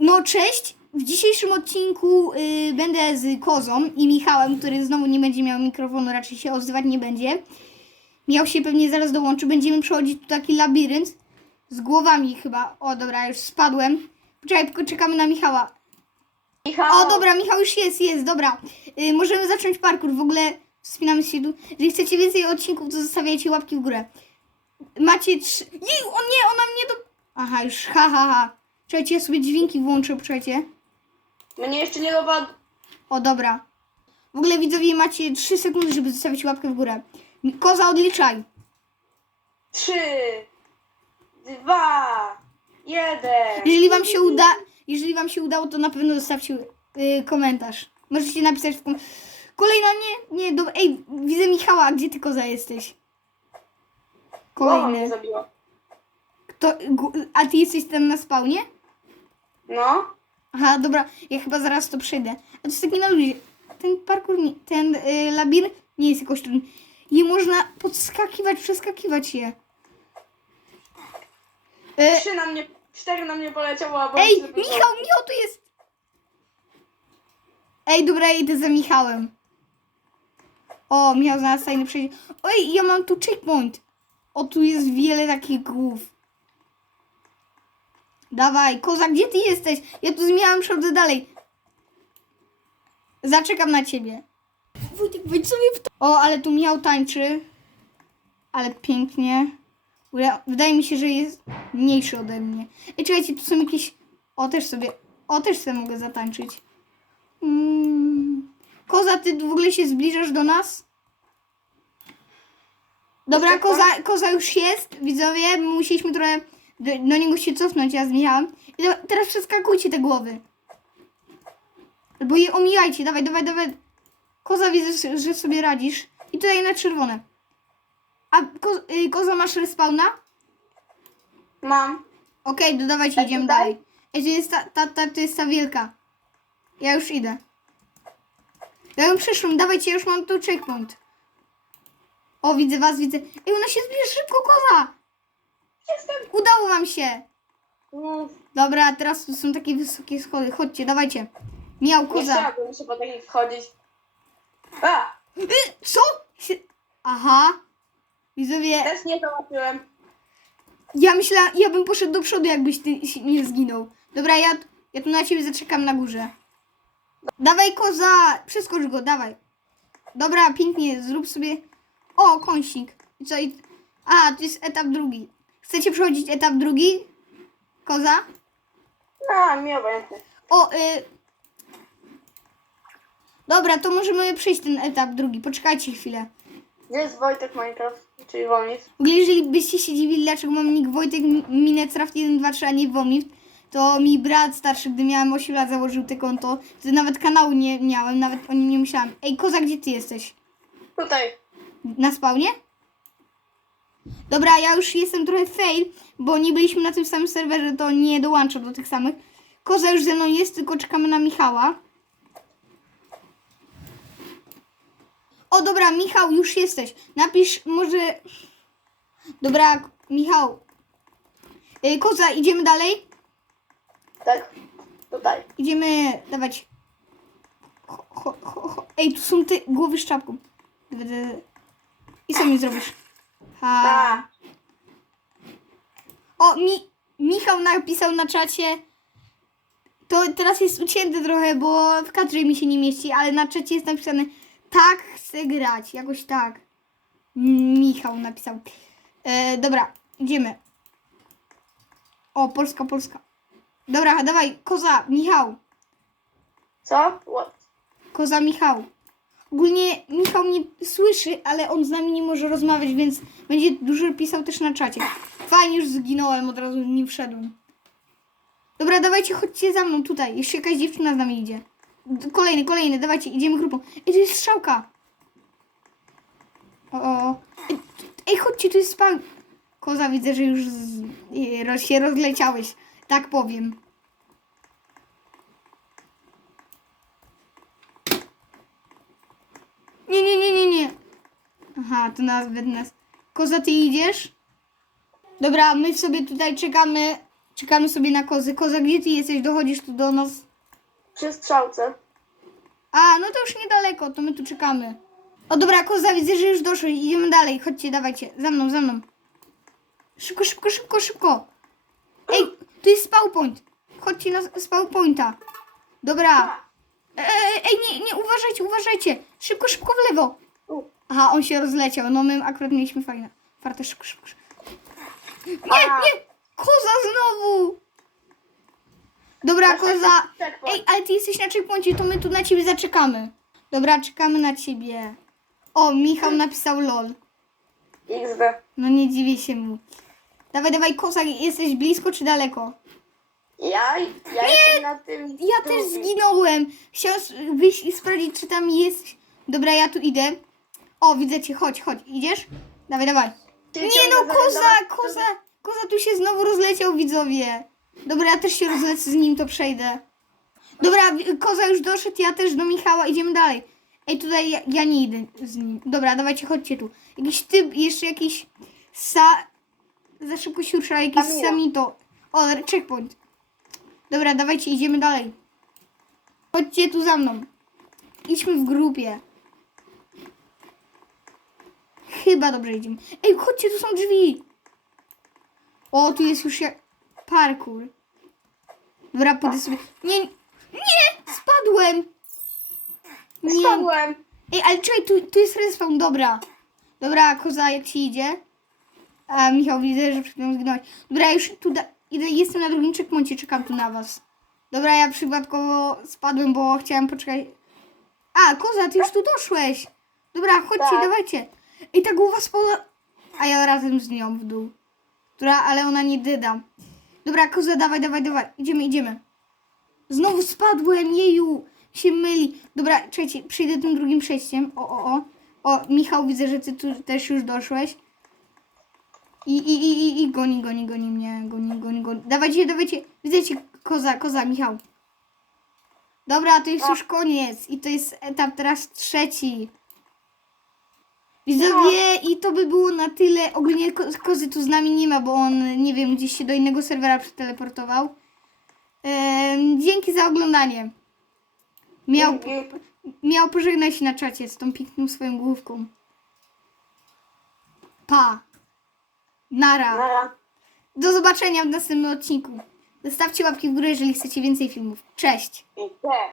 No cześć! W dzisiejszym odcinku y, będę z Kozą i Michałem, który znowu nie będzie miał mikrofonu, raczej się odzywać nie będzie. Miał się pewnie zaraz dołączy. Będziemy przechodzić tu taki labirynt z głowami chyba. O dobra, już spadłem. Poczekaj, tylko czekamy na Michała. Michał! O dobra, Michał już jest, jest, dobra. Y, możemy zacząć parkour. W ogóle wspinamy się tu. Jeżeli chcecie więcej odcinków, to zostawiajcie łapki w górę. Macie trzy... Jej, o nie, ona mnie do... Aha, już, ha, ha, ha. Czekajcie, ja sobie dźwięki włączę, poczekajcie. Mnie jeszcze nie dopadł. O, dobra. W ogóle widzowie macie 3 sekundy, żeby zostawić łapkę w górę. Koza, odliczaj. Trzy, dwa, jeden. Jeżeli wam się uda, jeżeli wam się udało, to na pewno zostawcie y, komentarz. Możecie napisać w kom... Kolejna, nie, nie, dobra. Ej, widzę Michała, gdzie ty koza jesteś? Głowa mnie Kolejny. zabiła. Kto, a ty jesteś tam na spawnie? No. Aha, dobra, ja chyba zaraz to przejdę. A to jest taki na. Ten parkour, nie, ten y, labirynt nie jest jakoś trudny. Je można podskakiwać, przeskakiwać je. E, Trzy na mnie, cztery na mnie poleciało, a ej, Michał, Michał tu jest! Ej, dobra, ja idę za Michałem. O, Michał znalazł tajny przejście. Oj, ja mam tu checkpoint. O, tu jest wiele takich głów. Dawaj, koza, gdzie ty jesteś? Ja tu z Michałem przechodzę dalej. Zaczekam na ciebie. Wojtek, wejdź sobie w to. O, ale tu Michał tańczy. Ale pięknie. Wydaje mi się, że jest mniejszy ode mnie. Ej, czekajcie, tu są jakieś... O, też sobie... O, też sobie mogę zatańczyć. Mm. Koza, ty w ogóle się zbliżasz do nas? Dobra, koza, koza już jest. Widzowie, musieliśmy trochę do, do niego się cofnąć, ja z Michałem. I do, teraz przeskakujcie te głowy. Albo je omijajcie. Dawaj, dawaj, dawaj. Koza, widzę, że sobie radzisz. I tutaj na czerwone. A ko, y, koza masz respawna? Mam. Okej, dodawajcie, Tak, idziemy tutaj? dalej. Ej, to jest ta, ta, ta, to jest ta wielka. Ja już idę. Ja ją przyszłam, dawajcie, już mam tu checkpoint. O, widzę was, widzę. Ej, ona się zbliża szybko, koza! Udało wam się! Mm, Dobra, teraz tu są takie wysokie schody. Chodźcie, dawajcie. Miał Nie koza. chciałabym się po takich wchodzić. A! Y, co? Aha. Widzowie, Też nie zobaczyłem. ja myślałam, ja bym poszedł do przodu, jakbyś ty się nie zginął. Dobra, ja, ja tu na ciebie zaczekam na górze. Dawaj koza, przeskocz go, dawaj. Dobra, pięknie, zrób sobie... O, kąsik. I co? I... A, to jest etap drugi. Chcecie przechodzić etap drugi? Koza? A, mi obojętnie. O, y... Dobra, to możemy przejść ten etap drugi. Poczekajcie chwilę. Gdzie jest Wojtek Minecraft? Czyli Wolnic? W ogóle, jeżeli byście się dziwili, dlaczego mam nick Wojtek Minecraft 1, 2, 3, a nie Womit, to mi brat starszy, gdy miałem 8 lat, założył te konto. Wtedy nawet kanału nie miałem, nawet o nim nie myślałam. Ej, Koza, gdzie ty jesteś? Tutaj. Na spawnie? Dobra, ja już jestem trochę fail, bo nie byliśmy na tym samym serwerze, to nie dołączam do tych samych. Koza już ze mną jest, tylko czekamy na Michała. O, dobra, Michał, już jesteś. Napisz może... Dobra, Michał. Y, Koza, idziemy dalej? Tak. Tutaj. Idziemy dawać. Ho, ho, ho, ho. Ej, tu są te głowy z czapką. I co mi zrobisz? Ha. A. O, mi, Michał napisał na czacie. To teraz jest ucięte trochę, bo w kadrze mi się nie mieści, ale na czacie jest napisane tak chcę grać, jakoś tak. Michał napisał. E, dobra, idziemy. O, Polska, Polska. Dobra, dawaj, koza, Michał. Co? What? Koza Michał. Ogólnie Michał mnie słyszy, ale on z nami nie może rozmawiać, więc będzie dużo pisał też na czacie. Fajnie, już zginąłem, od razu nie wszedłem. Dobra, dawajcie, chodźcie za mną tutaj. Jeszcze jakaś dziewczyna z nami idzie. Kolejny, kolejny, dawajcie, idziemy grupą. Ej, tu jest strzałka. O, o. Ej, Ej, chodźcie, tu jest spał. Koza, widzę, że już z... się rozleciałeś. Tak powiem. Nie, nie, nie, nie, nie. Aha, to nazwę nas. Koza, ty idziesz? Dobra, my sobie tutaj czekamy Czekamy sobie na kozy. Koza, gdzie ty jesteś? Dochodzisz tu do nas? Przy strzałce. A, no to już niedaleko, to my tu czekamy. O dobra, koza, widzę, że już doszły. Idziemy dalej. Chodźcie, dawajcie. Za mną, za mną. Szybko, szybko, szybko, szybko. Ej, tu jest spawn point. Chodźcie na spawn pointa. Dobra. Ej, ej, nie, nie, uważajcie, uważajcie. Szybko, szybko w lewo. Aha, on się rozleciał. No my akurat mieliśmy fajne. Farte, szybko. szybko. Nie, nie! Koza znowu! Dobra, koza. Ej, ale ty jesteś na checkpoincie, to my tu na ciebie zaczekamy. Dobra, czekamy na ciebie. O, Michał napisał lol. XD. No nie dziwię się mu. Dawaj, dawaj, koza, jesteś blisko czy daleko? Ja, ja jestem na tym. Ja też drugim. zginąłem. Chciałam wyjść i sprawdzić, czy tam jest. Dobra, ja tu idę. O, widzę cię, chodź, chodź. Idziesz? Dawaj, dawaj. Nie no, koza, koza, koza tu się znowu rozleciał, widzowie. Dobra, ja też się rozlecę z nim, to przejdę. Dobra, koza już doszedł, ja też do Michała, idziemy dalej. Ej, tutaj ja, ja nie idę z nim. Dobra, dawajcie, chodźcie tu. Jakiś typ, jeszcze jakiś sa... Za szybko się rusza, jakiś samito. O, checkpoint. Dobra, dawajcie, idziemy dalej. Chodźcie tu za mną. Idźmy w grupie. Chyba dobrze idziemy. Ej, chodźcie, tu są drzwi. O, tu jest już jak parkour. Dobra, pójdę sobie. Nie, nie, spadłem. Nie. Spadłem. Ej, ale czekaj, tu, tu jest respawn, dobra. Dobra, koza, jak ci idzie? A Michał, widzę, że przed chwilą zginąłeś. Dobra, już tu da, idę, jestem na drugim checkpoincie, czekam tu na was. Dobra, ja przypadkowo spadłem, bo chciałem poczekać. A, koza, ty już tu doszłeś. Dobra, chodźcie, Tak. dawajcie. Ej, ta głowa spadła. A ja razem z nią w dół. Która, ale ona nie dyda. Dobra, koza, dawaj, dawaj, dawaj. Idziemy, idziemy. Znowu spadłem, jeju. Się myli. Dobra, czekajcie, przyjdę tym drugim przejściem. O, o, o. O, Michał, widzę, że ty tu też już doszłeś. I, i, i, i, i goni, goni, goni mnie, goni, goni, goni. Dawajcie, dawajcie. Widzę cię, koza, koza, Michał. Dobra, to jest już koniec. I to jest etap teraz trzeci. Widzowie, i to by było na tyle. Ogólnie ko kozy tu z nami nie ma, bo on, nie wiem, gdzieś się do innego serwera przeteleportował. Em, dzięki za oglądanie. Miał, miał pożegnać się na czacie z tą piękną swoją główką. Pa. Nara. Nara. Do zobaczenia w następnym odcinku. Zostawcie łapki w górę, jeżeli chcecie więcej filmów. Cześć. I te.